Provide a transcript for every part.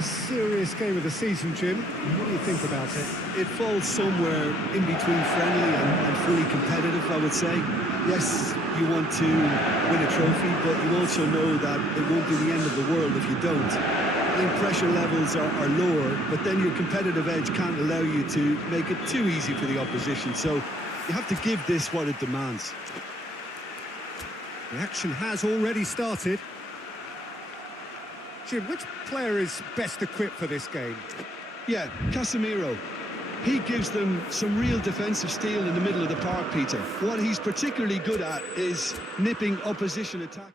first serious game of the season, Jim. What do you think about it? It falls somewhere in between friendly and fully competitive, I would say. Yes, you want to win a trophy, but you also know that it won't be the end of the world if you don't. I think pressure levels are lower, but then your competitive edge can't allow you to make it too easy for the opposition. So you have to give this what it demands. The action has already started. Jim, which player is best equipped for this game? Yeah, Casemiro. He gives them some real defensive steel in the middle of the park, Peter. What he's particularly good at is nipping opposition attack.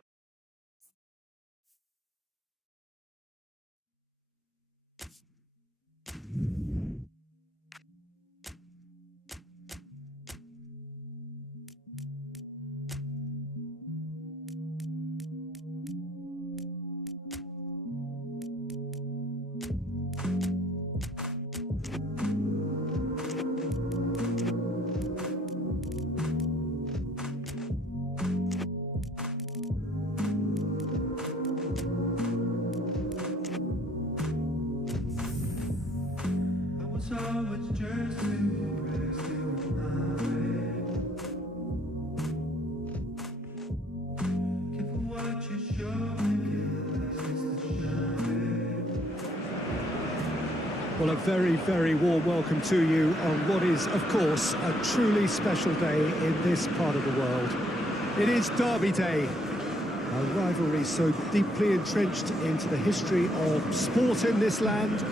Well, a very, very warm welcome to you on what is, of course, a truly special day in this part of the world. It is Derby Day, a rivalry so deeply entrenched into the history of sport in this land.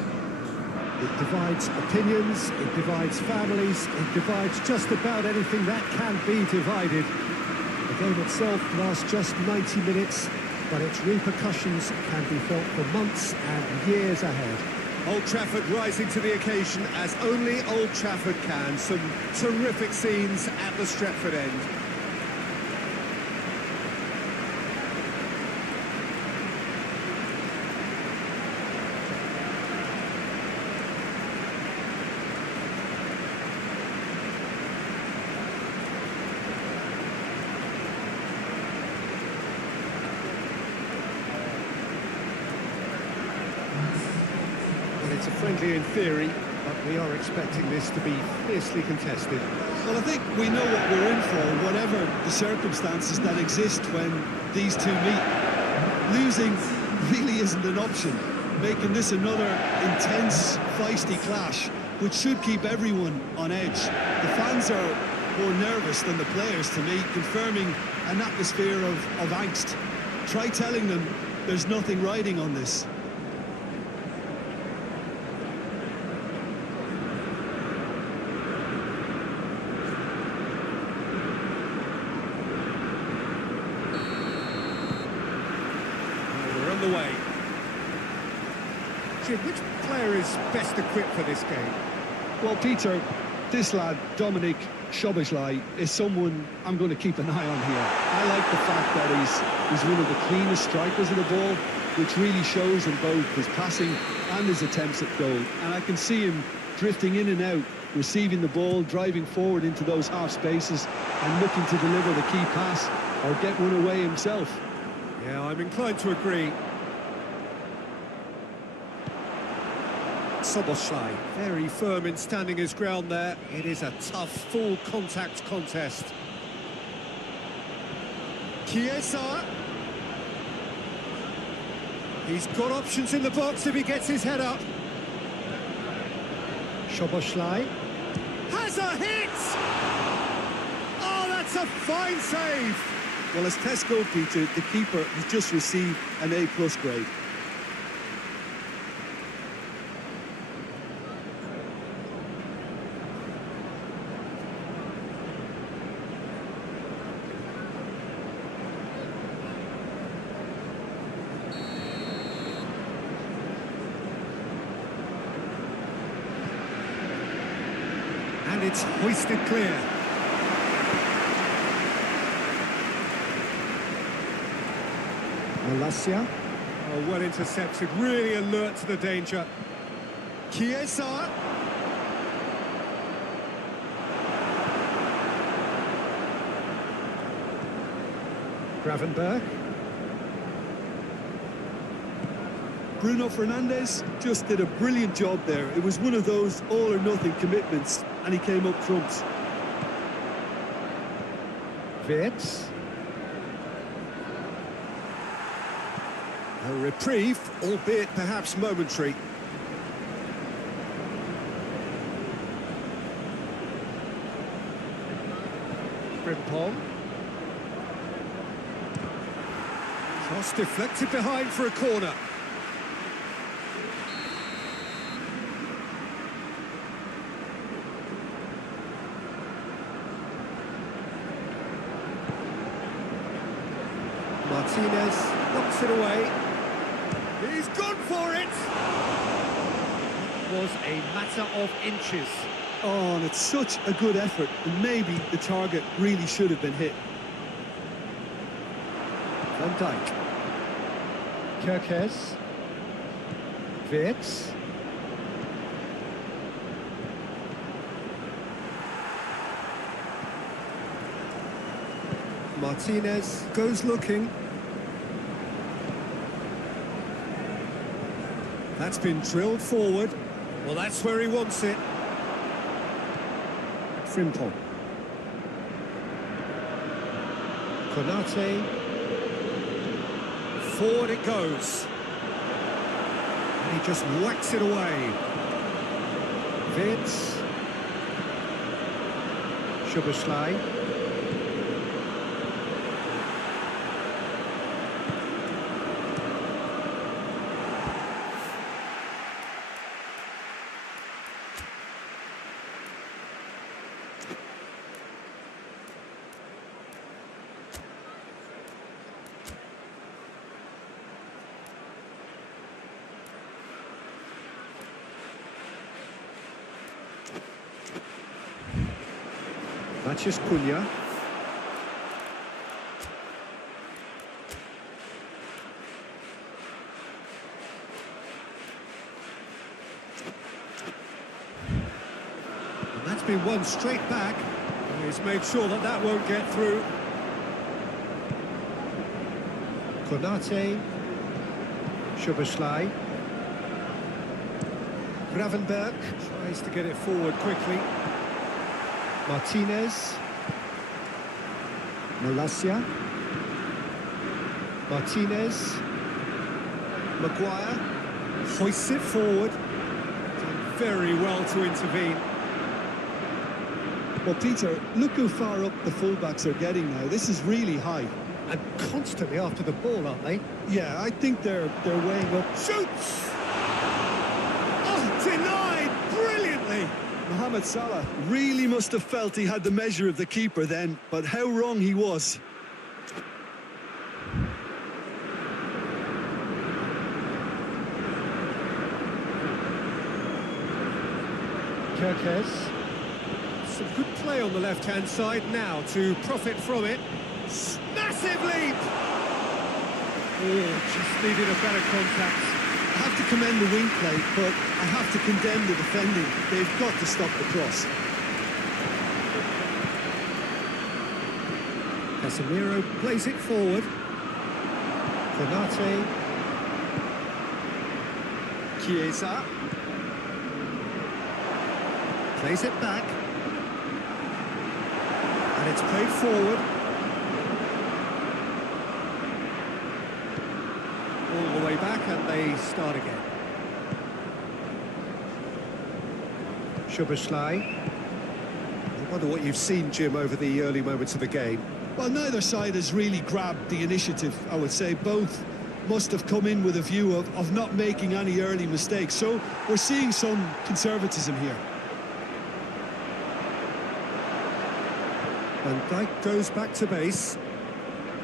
It divides opinions, it divides families, it divides just about anything that can be divided. The game itself lasts just 90 minutes, but its repercussions can be felt for months and years ahead. Old Trafford rising to the occasion as only Old Trafford can. Some terrific scenes at the Stretford end. It's a friendly in theory, but we are expecting this to be fiercely contested. Well, I think we know what we're in for, whatever the circumstances that exist when these two meet. Losing really isn't an option, making this another intense, feisty clash, which should keep everyone on edge. The fans are more nervous than the players, to me, confirming an atmosphere of angst. Try telling them there's nothing riding on this. Way. Jim, which player is best equipped for this game? Well, Peter, this lad, Dominik Szoboszlai, is someone I'm going to keep an eye on here. I like the fact that he's one of the cleanest strikers of the ball, which really shows in both his passing and his attempts at goal. And I can see him drifting in and out, receiving the ball, driving forward into those half spaces and looking to deliver the key pass or get one away himself. Yeah, I'm inclined to agree. Szoboszlai, very firm in standing his ground there. It is a tough, full contact contest. Chiesa. He's got options in the box if he gets his head up. Szoboszlai. Has a hit! Oh, that's a fine save! Well, as Tesco, Peter, the keeper has just received an A+ grade. And it's hoisted clear. Malacia. Oh, well intercepted, really alert to the danger. Chiesa. Gravenberg. Bruno Fernandes just did a brilliant job there. It was one of those all-or-nothing commitments, and he came up trumps. Wirtz. A reprieve, albeit perhaps momentary. Frimpong. Cross deflected behind for a corner. Martinez knocks it away. He's gone for it! Was a matter of inches. Oh, and it's such a good effort, and maybe the target really should have been hit. Van Dijk. Kerkez. Wirtz. Martinez goes looking. That's been drilled forward. Well, that's where he wants it. Frimpong. Konate. Forward it goes. And he just whacks it away. Wirtz. Szoboszlai. Matheus Cunha. And that's been won straight back. And he's made sure that that won't get through. Konate. Szoboszlai. Gravenberch tries to get it forward quickly. Martinez. Malacia. Martinez. Maguire. Hoists it forward. Done very well to intervene. Well, Peter, look how far up the fullbacks are getting now. This is really high. And constantly after the ball, aren't they? Yeah, I think they're weighing up. Shoots! Oh, denied brilliantly! Mohamed Salah really must have felt he had the measure of the keeper then, but how wrong he was. Kerkez. Some good play on the left-hand side now to profit from it. Massive leap! Oh, just needed a better contact. I have to commend the wing play, but I have to condemn the defending. They've got to stop the cross. Casemiro plays it forward. Konate. Chiesa. Plays it back. And it's played forward. All the way back, and they start again. Szoboszlai. I wonder what you've seen, Jim, over the early moments of the game. Well, neither side has really grabbed the initiative, I would say. Both must have come in with a view of not making any early mistakes. So we're seeing some conservatism here. Van Dijk goes back to base.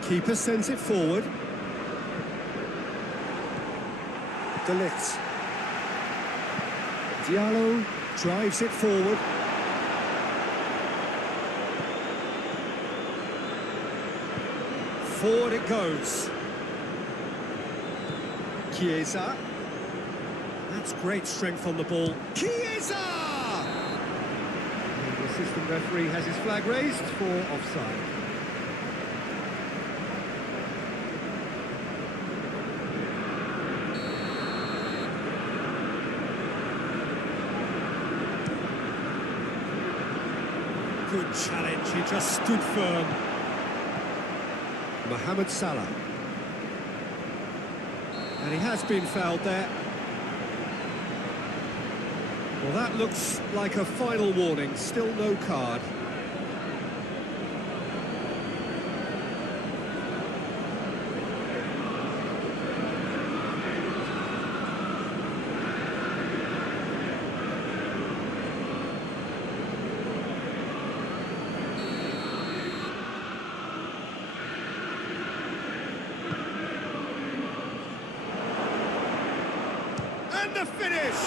Keeper sends it forward. De Ligt. Diallo drives it forward. Forward it goes. Chiesa. That's great strength on the ball. Chiesa! And the assistant referee has his flag raised for offside. good challenge, he just stood firm. Mohamed Salah. And he has been fouled there. Well, that looks like a final warning, still no card. And the finish!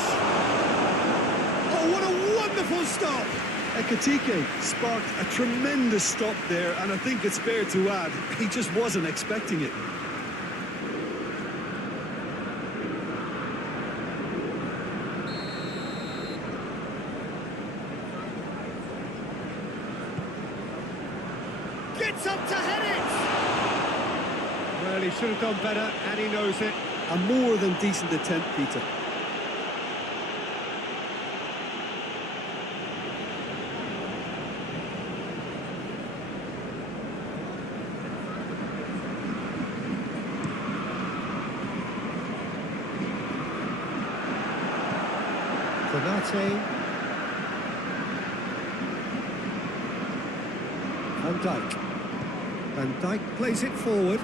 Oh, what a wonderful stop! Ekitike sparked a tremendous stop there, and I think it's fair to add, he just wasn't expecting it. Gets up to head it! Well, he should have done better, and he knows it. A more than decent attempt, Peter. Konate. Van Dijk. Van Dijk plays it forward.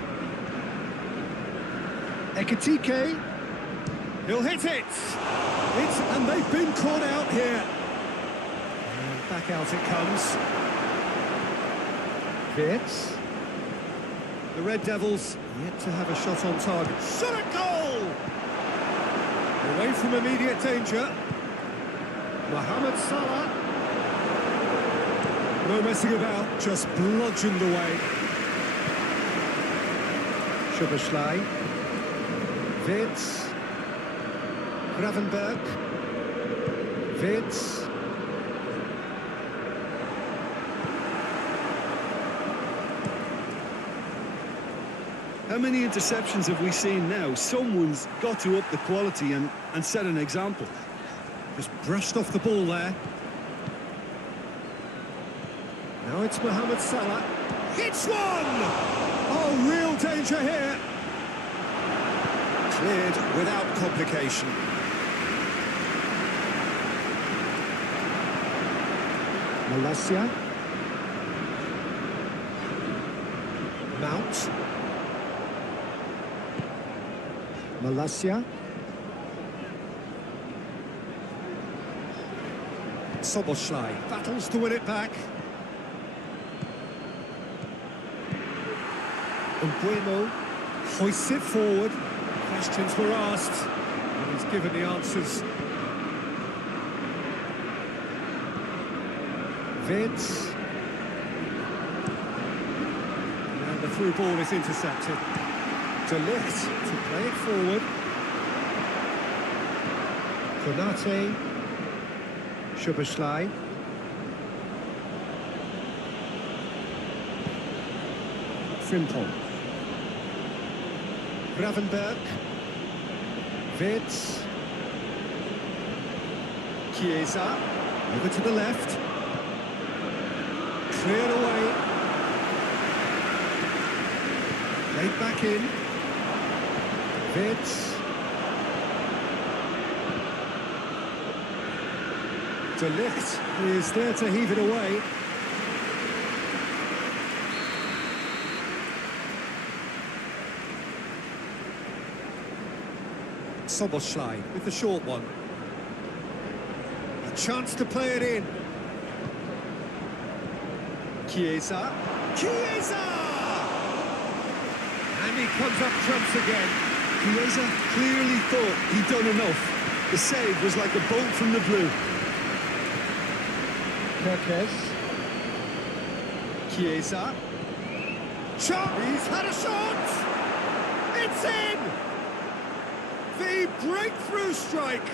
Ekitike. He'll hit it! And they've been caught out here. And back out it comes. Fitz. The Red Devils yet to have a shot on target. Shot at goal! Away from immediate danger. Mohamed Salah. No messing about, just bludgeoned away. Szoboszlai. Wirtz. Gravenberch. Wirtz. How many interceptions have we seen now? Someone's got to up the quality and set an example. Just brushed off the ball there. Now it's Mohamed Salah. Hits one! Oh, real danger here. Cleared without complication. Malacia. Mount. Malacia. Szoboszlai battles to win it back. Mbeumo hoists it forward. Questions were asked, and he's given the answers. Wirtz. And the through ball is intercepted. De Ligt to play it forward. Konate. Szoboszlai. Frimpong. Gravenberch. Wirtz. Chiesa. Over to the left. Cleared away. Laid back in. Wirtz. De Ligt is there to heave it away. Szoboszlai with the short one. A chance to play it in. Chiesa. Chiesa! And he comes up trumps again. Chiesa clearly thought he'd done enough. The save was like a bolt from the blue. Kerkez. Chiesa. Shot! He's had a shot! It's in! The breakthrough strike!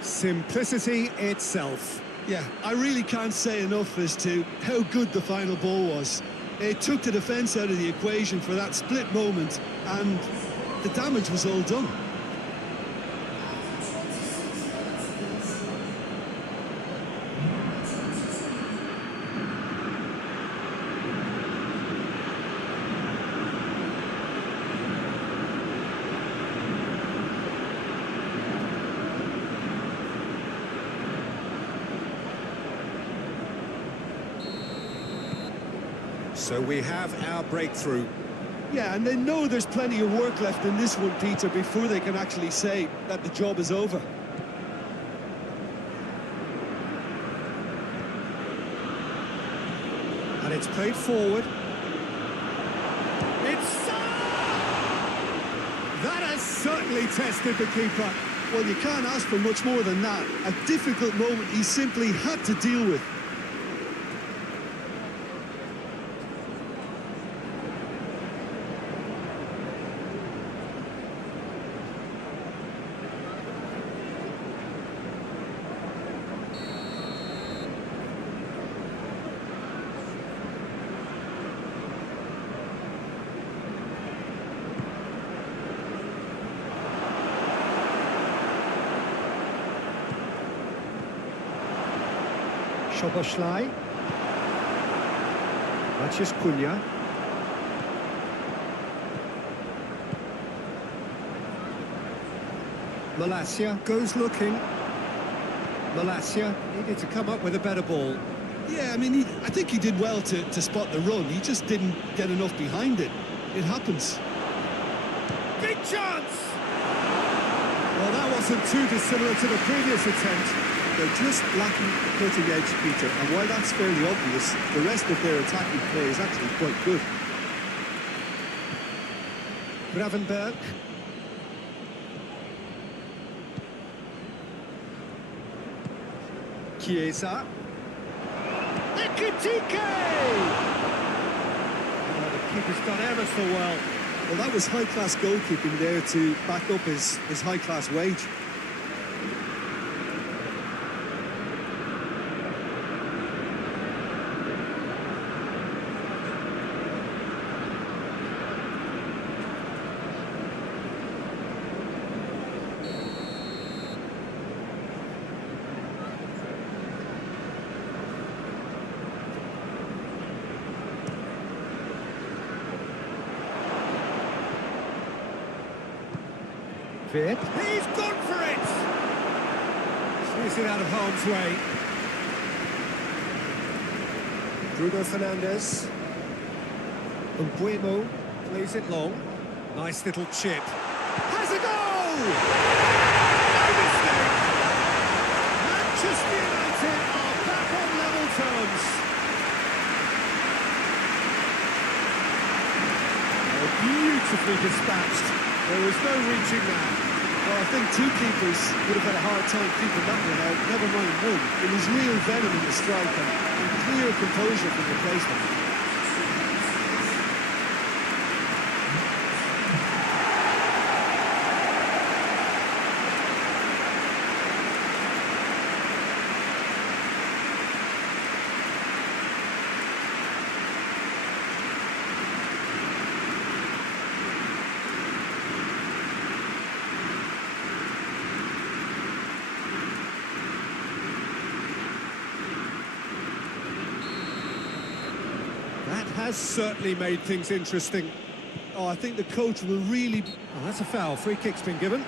Simplicity itself. Yeah, I really can't say enough as to how good the final ball was. It took the defence out of the equation for that split moment, and the damage was all done. So we have our breakthrough. Yeah, and they know there's plenty of work left in this one, Peter, before they can actually say that the job is over. And it's played forward. That has certainly tested the keeper. Well, you can't ask for much more than that. A difficult moment he simply had to deal with. Szoboszlai. Maciej Cunha. Malacia goes looking. Malacia needed to come up with a better ball. Yeah, I mean, I think he did well to spot the run. He just didn't get enough behind it. It happens. Big chance! Well, that wasn't too dissimilar to the previous attempt. They're just lacking the cutting edge, Peter, and while that's fairly obvious, the rest of their attacking play is actually quite good. Gravenberg. Chiesa. Ekitike! Oh, the keeper's done ever so well. Well, that was high-class goalkeeping there to back up his high-class wage. Fit. He's gone for it! Sees it out of harm's way. Bruno Fernandes. Mbuemo plays it long. Nice little chip. Has a goal! No mistake! Manchester United are back on level terms. Oh, beautifully dispatched. There was no reaching that. Well, I think two keepers would have had a hard time keeping that one out, never mind one. It was real venom in the strike and clear composure from the placement. That has certainly made things interesting. Oh, I think the coach will really... Oh, that's a foul. Free kick's been given.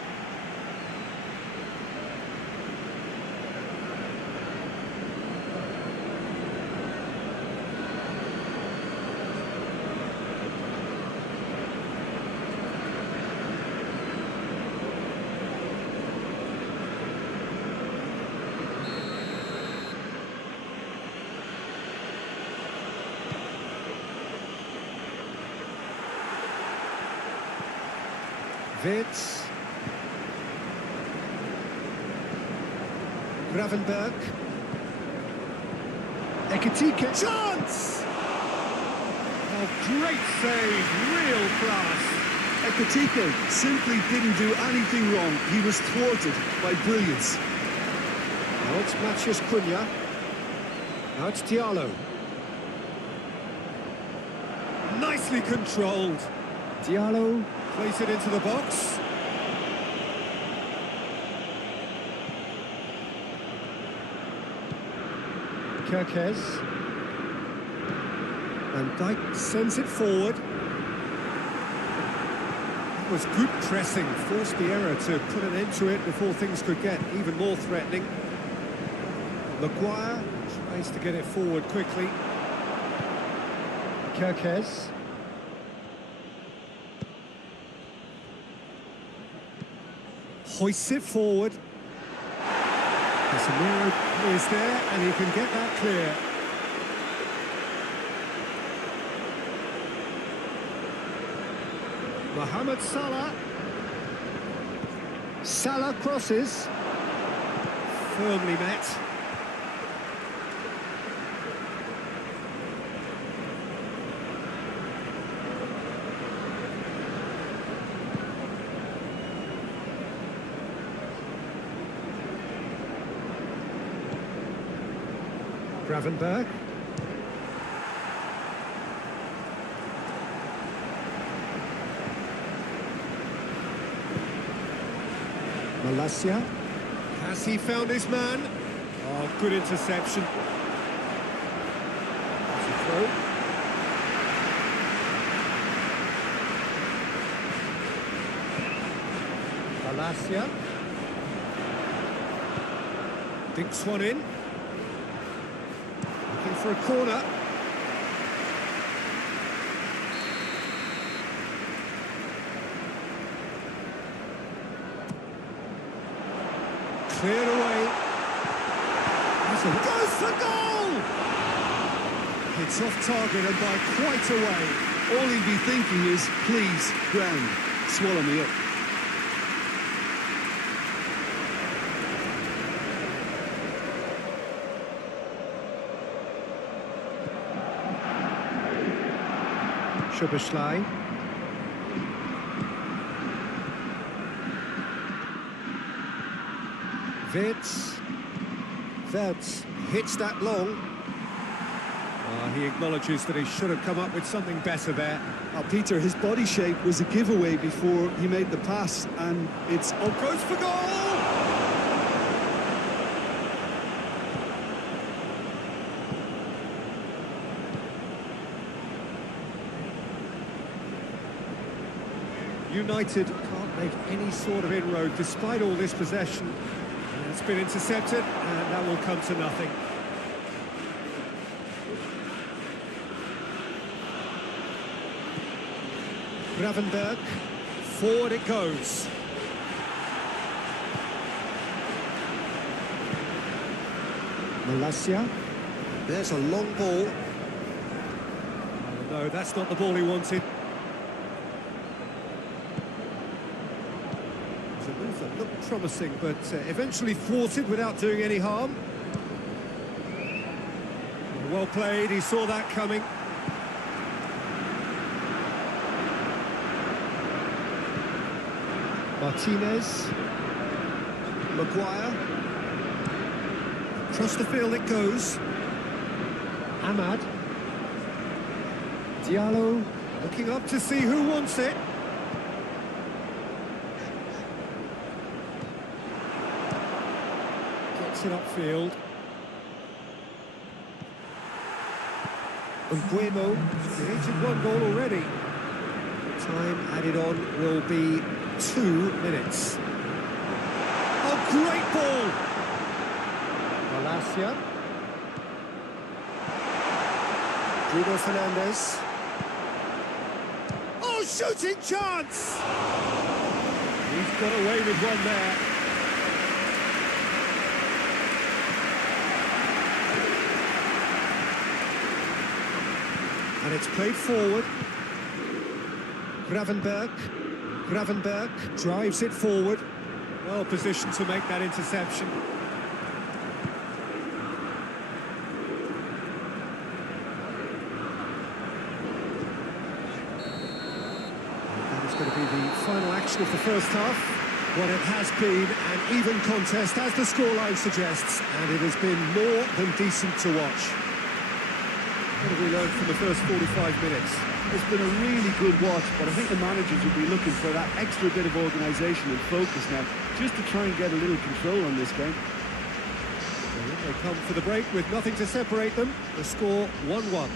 Wits. Gravenberg. Ekitike. Chance! Oh, great save, real class. Ekitike simply didn't do anything wrong. He was thwarted by brilliance. Now it's Maciej Cunha. Now it's Diallo. Nicely controlled. Diallo plays it into the box. Kerkez. And Dijk sends it forward. That was good pressing, forced the error to put an end to it before things could get even more threatening. Maguire tries to get it forward quickly. Kirkes. Hoists it forward. Casemiro is there, and he can get that clear. Mohamed Salah. Salah crosses. Firmly met. Gravenberg. Malacia. Has he found his man? Oh, good interception. That's a throw. Malacia. Dinks one in. Looking for a corner. Cleared away. Goes for goal! It's off target and by quite a way. All he'd be thinking is, please, ground, swallow me up. Szoboszlai. Wirtz hits that long. He acknowledges that he should have come up with something better there. Peter, his body shape was a giveaway before he made the pass, and it's... Oh, goes for goal! United can't make any sort of inroad despite all this possession. It's been intercepted, and that will come to nothing. Gravenberg, forward it goes. Malacia, there's a long ball. Oh, no, that's not the ball he wanted. It was a move that looked promising, but eventually thwarted without doing any harm. Well played, he saw that coming. Martinez, Maguire, across the field it goes. Ahmad, Diallo, looking up to see who wants it. Gets it upfield. Nguemo created one goal already. The time added on will be 2 minutes. Oh, great ball! Malacia. Bruno Fernandes. Oh, shooting chance! He's got away with one there. And it's played forward. Gravenberg drives it forward. Well positioned to make that interception. That is going to be the final action of the first half. What it has been an even contest, as the scoreline suggests, and it has been more than decent to watch. What have we learned from the first 45 minutes? It's been a really good watch, but I think the managers will be looking for that extra bit of organisation and focus now, just to try and get a little control on this game. They come for the break with nothing to separate them. The score 1-1.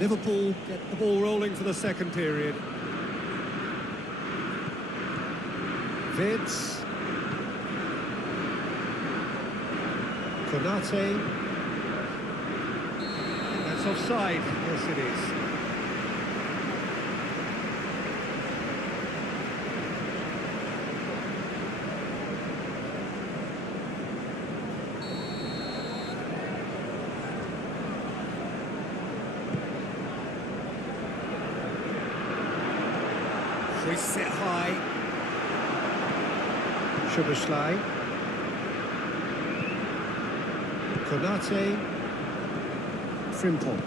Liverpool get the ball rolling for the second period. Vids. Konate. That's offside. Yes, it is. We set high. Szoboszlai. Konate. Frimpong.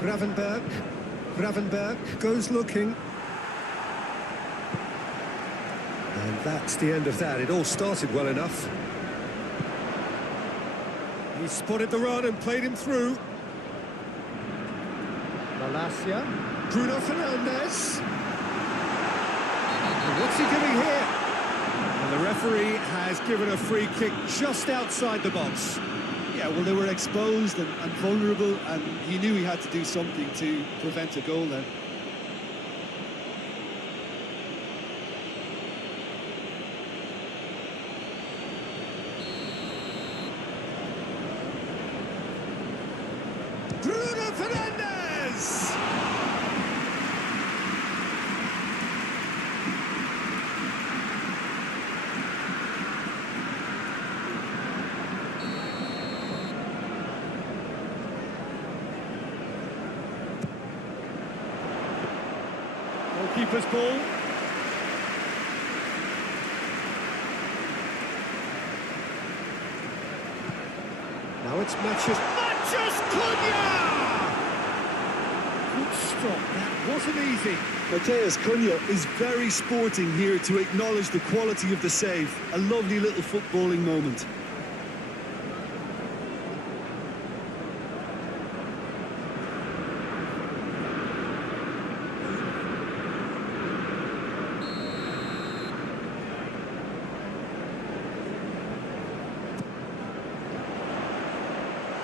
Gravenberg. Gravenberg goes looking. And that's the end of that. It all started well enough. He spotted the run and played him through. Malacia. Bruno Fernandes. What's he doing here? And the referee has given a free kick just outside the box. Yeah, well, they were exposed and vulnerable, and he knew he had to do something to prevent a goal then. Bruno Fernandes! Goalkeeper's ball. Now it's Mathias Cunha! Good stop, that wasn't easy. Matheus Cunha is very sporting here to acknowledge the quality of the save. A lovely little footballing moment.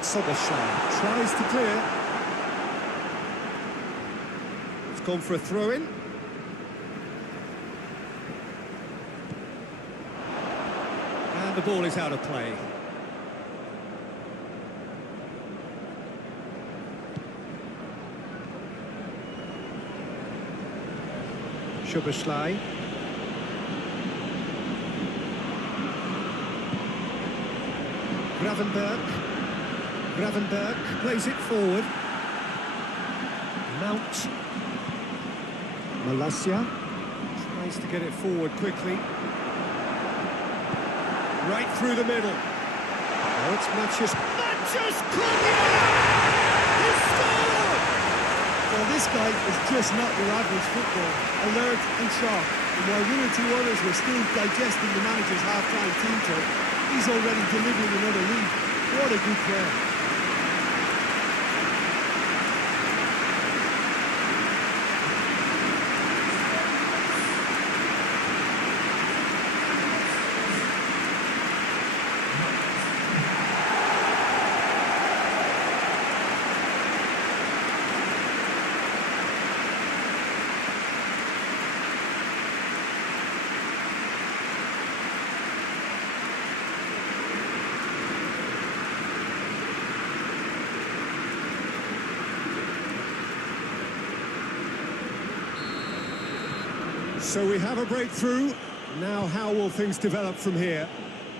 Szoboszlai tries to clear. It's gone for a throw-in. And the ball is out of play. Szoboszlai. Gravenberg. Gravenberg plays it forward. Mount. Malacia tries to get it forward quickly. Right through the middle. Now it's Mathias Cunha! He scored! Well, this guy is just not your average footballer. Alert and sharp. And while one or two others were still digesting the manager's half-time team talk, he's already delivering another lead. What a good player. So we have a breakthrough. Now how will things develop from here?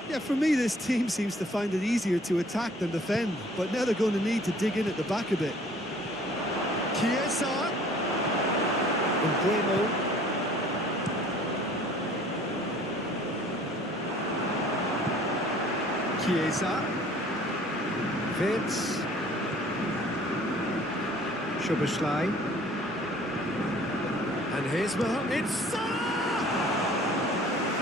Yeah, for me, this team seems to find it easier to attack than defend, but now they're going to need to dig in at the back a bit. Chiesa. Mbeumo. Chiesa. Vids. Szoboszlai. And here's Mohamed. It's Salah!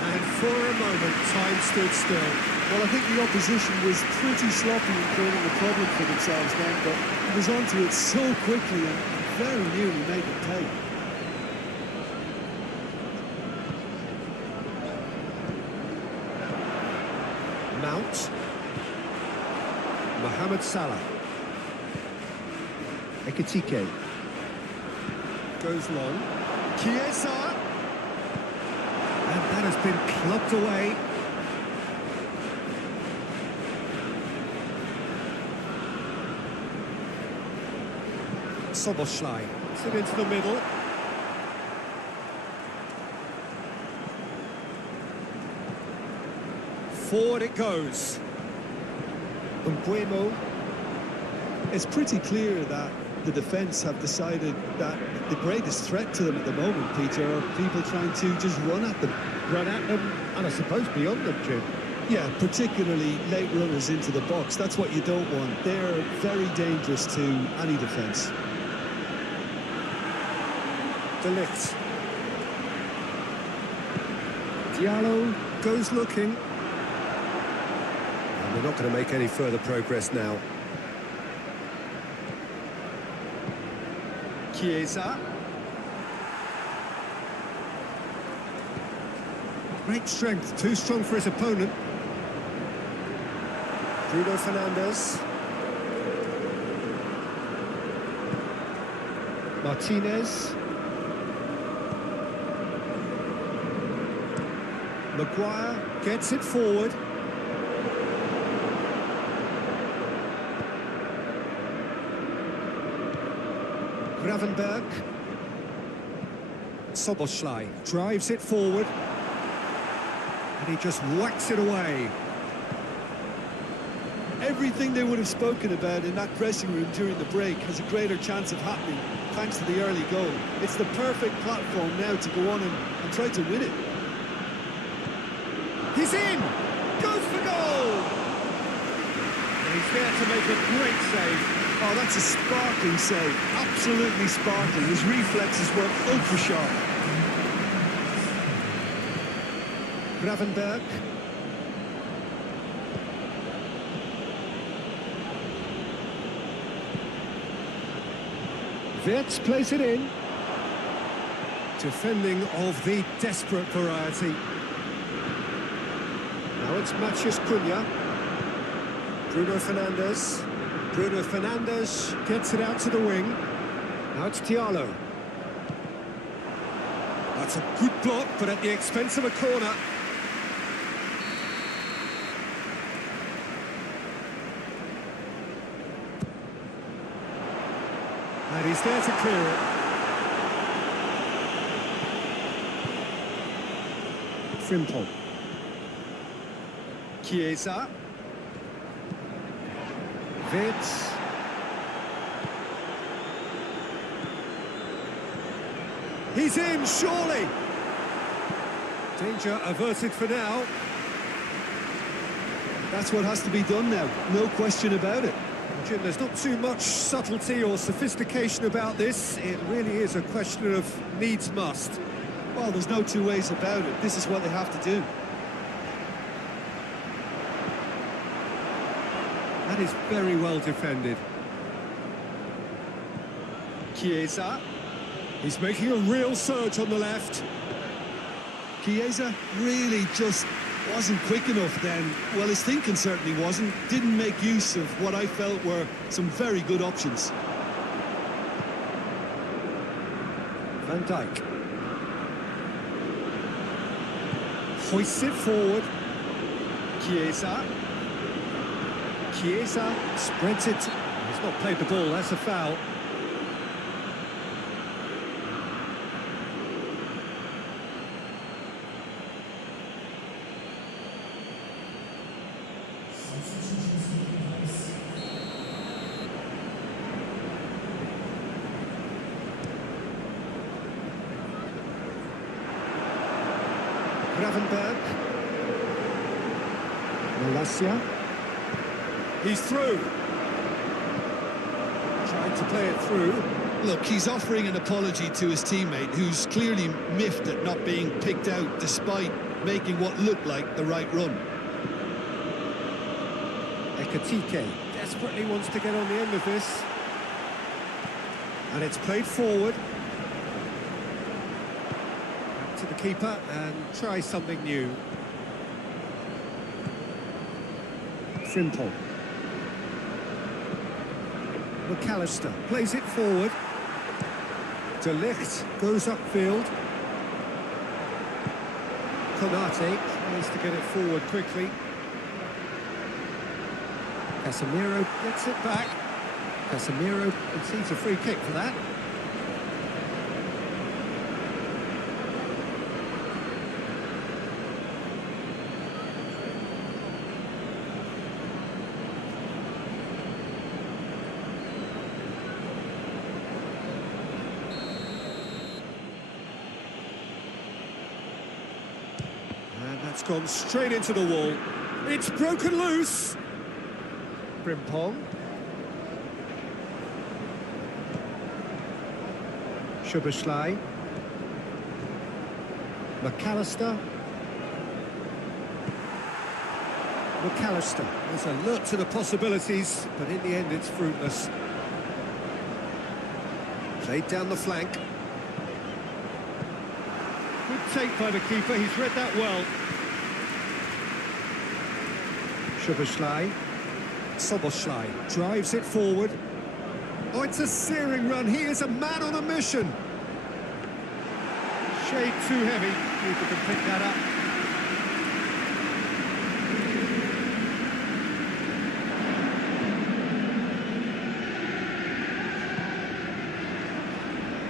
And for a moment, time stood still. Well, I think the opposition was pretty sloppy in creating a problem for themselves then, but he was onto it so quickly and very nearly made them pay. Mount. Mohamed Salah. Ekitike. Goes long. Chiesa. And that has been clubbed away. Soboslai. Puts it into the middle. Forward it goes. Mbuemo. It's pretty clear that the defence have decided that the greatest threat to them at the moment, Peter, are people trying to just run at them. Run at them, and I suppose beyond them, Jim. Yeah, particularly late runners into the box. That's what you don't want. They're very dangerous to any defence. De Ligt. Diallo goes looking. And we're not going to make any further progress now. Chiesa. Great strength, too strong for his opponent. Bruno Fernandes. Martinez. Maguire gets it forward. Gravenberg. Soboslai drives it forward. And he just whacks it away. Everything they would have spoken about in that dressing room during the break has a greater chance of happening thanks to the early goal. It's the perfect platform now to go on and try to win it. He's in! Goes for goal! And he's there to make a great save. Oh, that's a sparkling save. Absolutely sparkling. His reflexes were ultra sharp. Gravenberg. Wirtz plays it in. Defending of the desperate variety. Now it's Matheus Cunha. Bruno Fernandes. Bruno Fernandes gets it out to the wing. Now it's Diallo. That's a good block, but at the expense of a corner. And he's there to clear it. Frimpong. Chiesa. Wirtz. He's in, surely. Danger averted for now. That's what has to be done now, no question about it. Jim, there's not too much subtlety or sophistication about this. It really is a question of needs must. Well, there's no two ways about it. This is what they have to do. That is very well defended. Chiesa. He's making a real surge on the left. Chiesa really just wasn't quick enough then. Well, his thinking certainly wasn't. Didn't make use of what I felt were some very good options. Van Dijk. Hoists it forward. Chiesa. Chiesa spreads it. He's not played the ball, that's a foul. Gravenberg. Malacia. He's through. Trying to play it through. Look, he's offering an apology to his teammate, who's clearly miffed at not being picked out despite making what looked like the right run. Ekitike desperately wants to get on the end of this. And it's played forward. Back to the keeper and try something new. McAllister plays it forward. De Ligt goes upfield. Konate tries to get it forward quickly. Casemiro gets it back. Casemiro receives a free kick for that. And that's gone straight into the wall. It's broken loose. Frimpong. Szoboszlai. McAllister. McAllister is alert to the possibilities, but in the end it's fruitless. Played down the flank. Good take by the keeper, he's read that well. Szoboszlai. Szoboszlai drives it forward. Oh, it's a searing run. He is a man on a mission. Shade too heavy. Keeper can pick that up.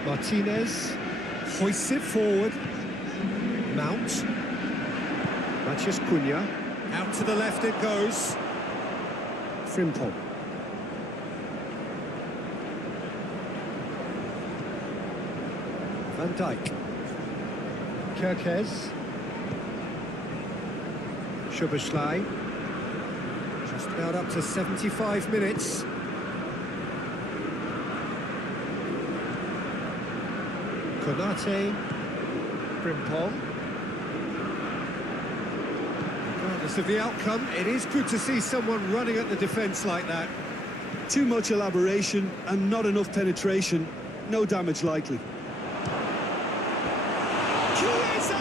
Martinez hoists it forward. Mount. Matheus Cunha. Out to the left it goes. Frimpong. Van Dijk. Kerkez. Szoboszlai. Just about up to 75 minutes. Konate. Frimpong. Regardless of the outcome, it is good to see someone running at the defence like that. Too much elaboration and not enough penetration. No damage likely. Chiesa!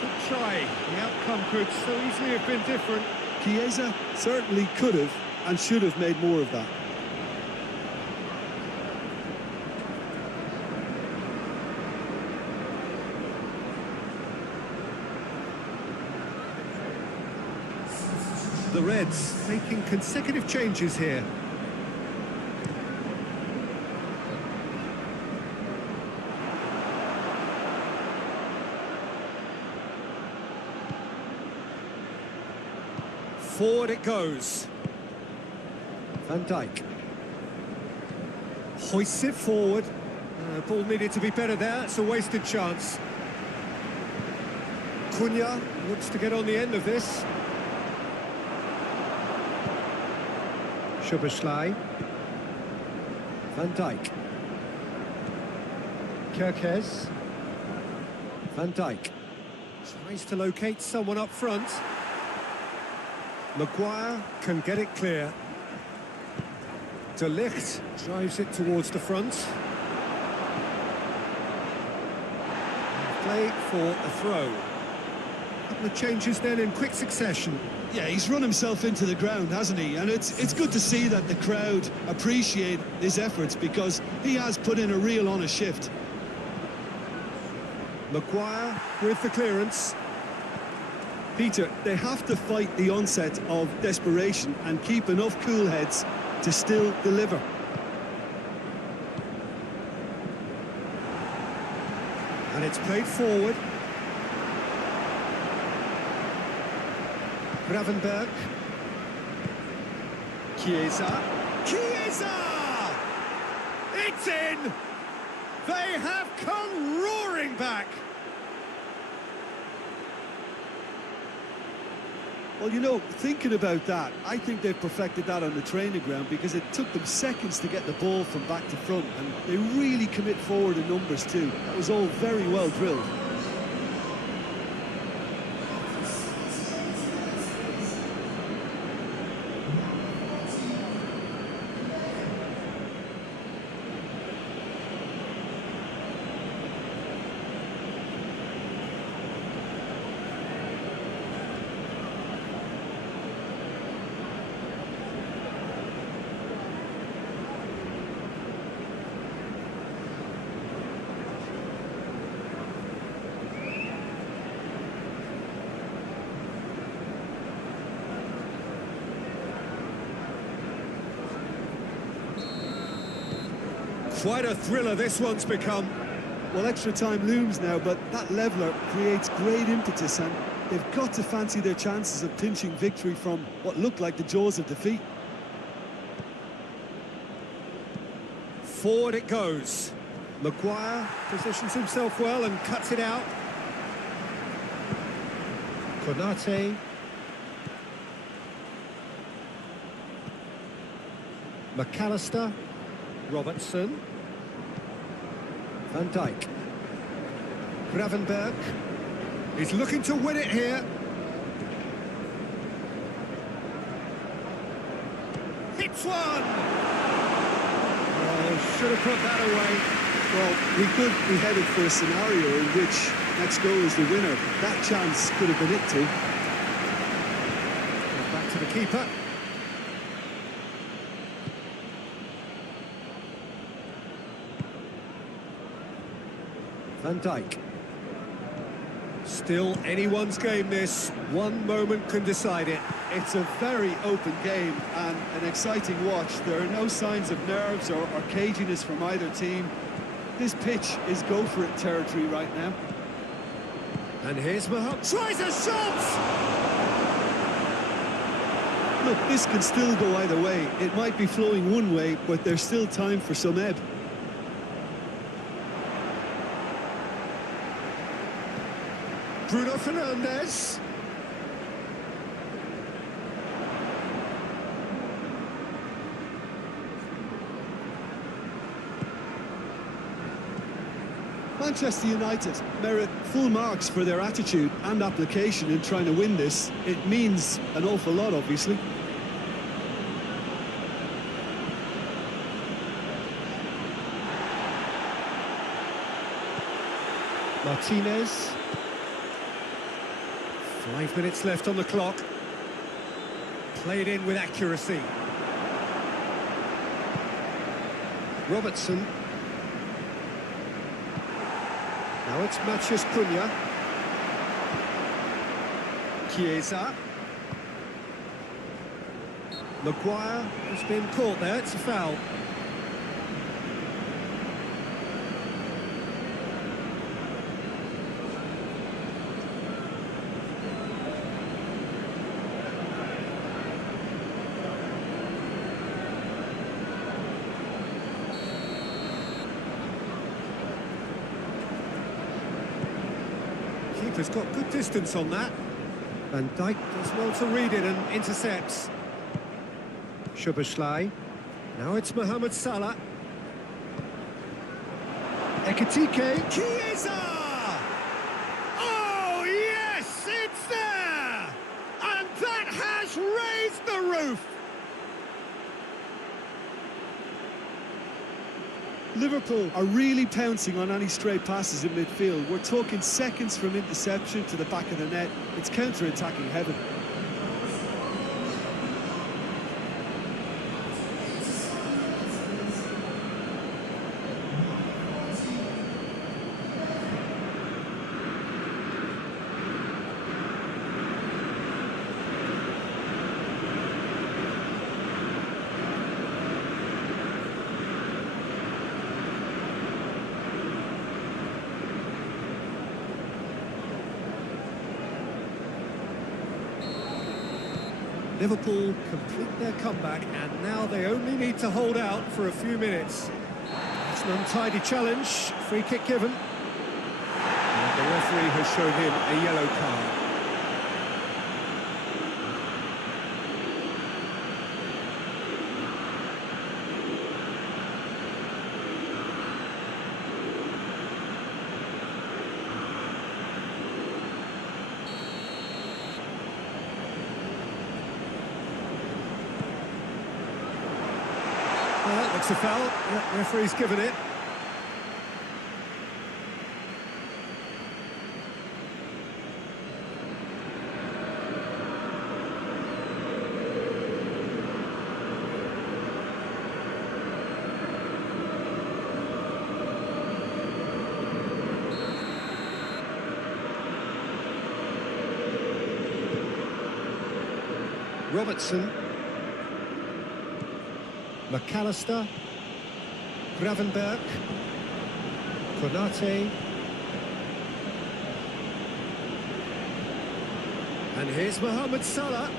Good try. The outcome could so easily have been different. Chiesa certainly could have and should have made more of that. The Reds making consecutive changes here. Forward it goes. Van Dijk. Hoists it forward. Ball needed to be better there. It's a wasted chance. Cunha looks to get on the end of this. Szoboszlai. Van Dijk. Kerkez. Van Dijk. Tries to locate someone up front. Maguire can get it clear. De Ligt drives it towards the front. Play for a throw. Couple of changes then in quick succession. Yeah, he's run himself into the ground, hasn't he? And it's good to see that the crowd appreciate his efforts because he has put in a real honest shift. Maguire with the clearance. Peter, they have to fight the onset of desperation and keep enough cool heads to still deliver. And it's played forward. Gravenberg. Chiesa. Chiesa! It's in! They have come roaring back! Well, you know, thinking about that, I think they've perfected that on the training ground because it took them seconds to get the ball from back to front, and they really commit forward in numbers too. That was all very well drilled. Quite a thriller this one's become. Well, extra time looms now, but that leveller creates great impetus, and they've got to fancy their chances of pinching victory from what looked like the jaws of defeat. Forward it goes. Maguire positions himself well and cuts it out. Konate. McAllister. Robertson. Van Dijk. Gravenberg. He's looking to win it here. Hits one! Oh, should have put that away. Well, we could be headed for a scenario in which next goal is the winner. That chance could have been it too. Back to the keeper. Van Dijk. Still anyone's game this. One moment can decide it. It's a very open game and an exciting watch. There are no signs of nerves or caginess from either team. This pitch is go-for-it territory right now. And here's Mohamed. Tries a shot! Look, this can still go either way. It might be flowing one way, but there's still time for some ebb. Bruno Fernandes. Manchester United merit full marks for their attitude and application in trying to win this. It means an awful lot, obviously. Martinez. 5 minutes left on the clock. Played in with accuracy. Robertson. Now it's Matheus Cunha. Chiesa. Maguire has been caught there, it's a foul. Keeper's got good distance on that. Van Dijk does well to read it and intercepts. Szoboszlai. Now it's Mohamed Salah. Ekitike. Chiesa! Oh, yes, it's there! And that has raised the roof! Liverpool are really pouncing on any stray passes in midfield. We're talking seconds from interception to the back of the net. It's counter-attacking heaven. Liverpool complete their comeback, and now they only need to hold out for a few minutes. It's an untidy challenge, free kick given. And the referee has shown him a yellow card. Well, that looks a foul. Yeah, referee's given it. Robertson. McAllister. Gravenberch. Konate. And here's Mohamed Salah.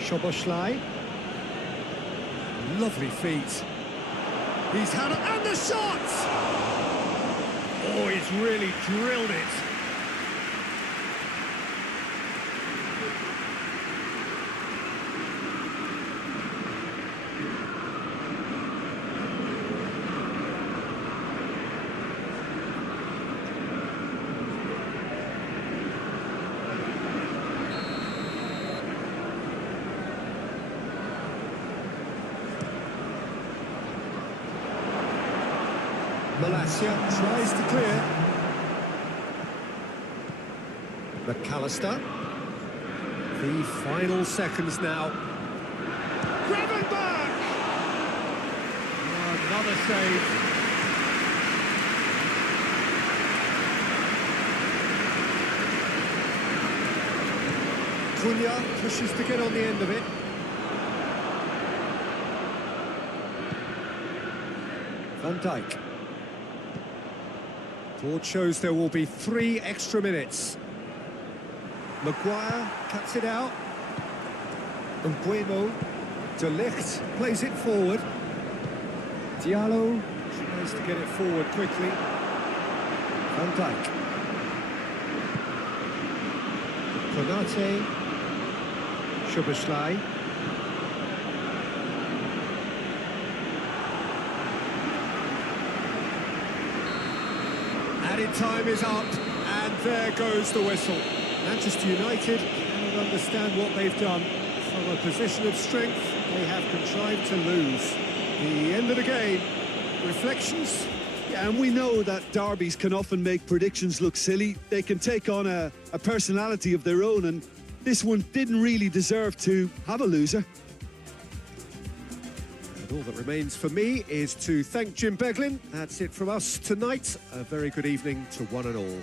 Szoboszlai. Lovely feet. He's had it, and the shot! Oh, he's really drilled it. Malacia tries to clear. McAllister. The final seconds now. Gravenberch! Oh, another save. Cunha pushes to get on the end of it. Van Dijk. Board shows there will be 3 extra minutes. Maguire cuts it out. Mbuemo. De Ligt plays it forward. Diallo tries to get it forward quickly. Van Dijk. Konate. Szoboszlai. Added time is up, and there goes the whistle. Manchester United cannot understand what they've done. From a position of strength, they have contrived to lose. The end of the game. Reflections? Yeah, and we know that derbies can often make predictions look silly. They can take on a personality of their own, and this one didn't really deserve to have a loser. And all that remains for me is to thank Jim Beglin. That's it from us tonight. A very good evening to one and all.